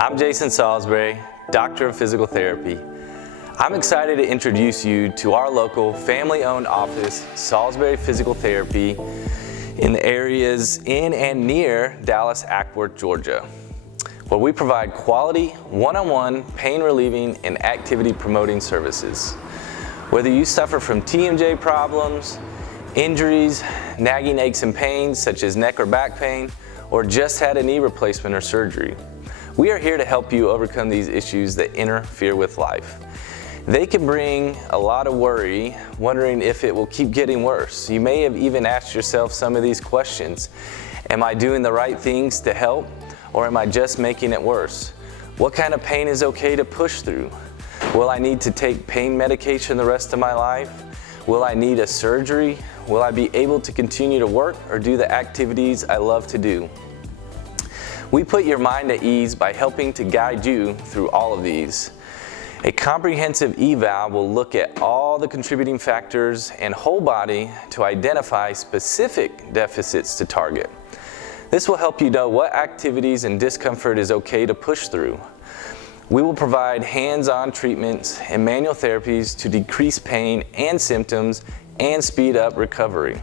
I'm Jason Salisbury, Doctor of Physical Therapy. I'm excited to introduce you to our local family-owned office, Salisbury Physical Therapy, in the areas in and near Dallas, Acworth, Georgia, where we provide quality, one-on-one, pain-relieving, and activity-promoting services. Whether you suffer from TMJ problems, injuries, nagging aches and pains such as neck or back pain, or just had a knee replacement or surgery, we are here to help you overcome these issues that interfere with life. They can bring a lot of worry, wondering if it will keep getting worse. You may have even asked yourself some of these questions. Am I doing the right things to help, or am I just making it worse? What kind of pain is okay to push through? Will I need to take pain medication the rest of my life? Will I need a surgery? Will I be able to continue to work or do the activities I love to do? We put your mind at ease by helping to guide you through all of these. A comprehensive eval will look at all the contributing factors and whole body to identify specific deficits to target. This will help you know what activities and discomfort is okay to push through. We will provide hands-on treatments and manual therapies to decrease pain and symptoms and speed up recovery.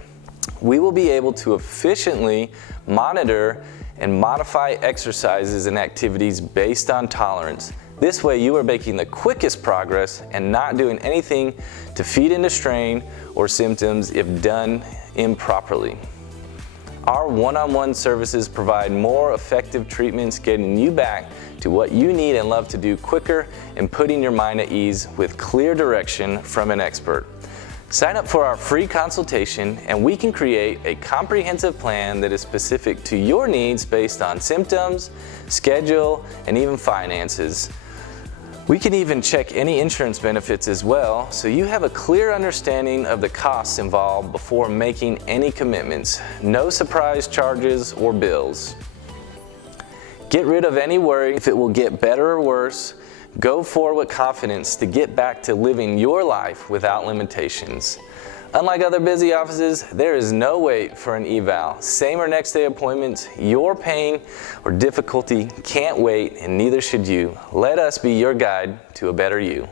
We will be able to efficiently monitor and modify exercises and activities based on tolerance. This way you are making the quickest progress and not doing anything to feed into strain or symptoms if done improperly. Our one-on-one services provide more effective treatments, getting you back to what you need and love to do quicker and putting your mind at ease with clear direction from an expert. Sign up for our free consultation and we can create a comprehensive plan that is specific to your needs based on symptoms, schedule, and even finances. We can even check any insurance benefits as well, so you have a clear understanding of the costs involved before making any commitments. No surprise charges or bills. Get rid of any worry if it will get better or worse. Go forward with confidence to get back to living your life without limitations. Unlike other busy offices, there is no wait for an eval. Same or next day appointments. Your pain or difficulty can't wait, and neither should you. Let us be your guide to a better you.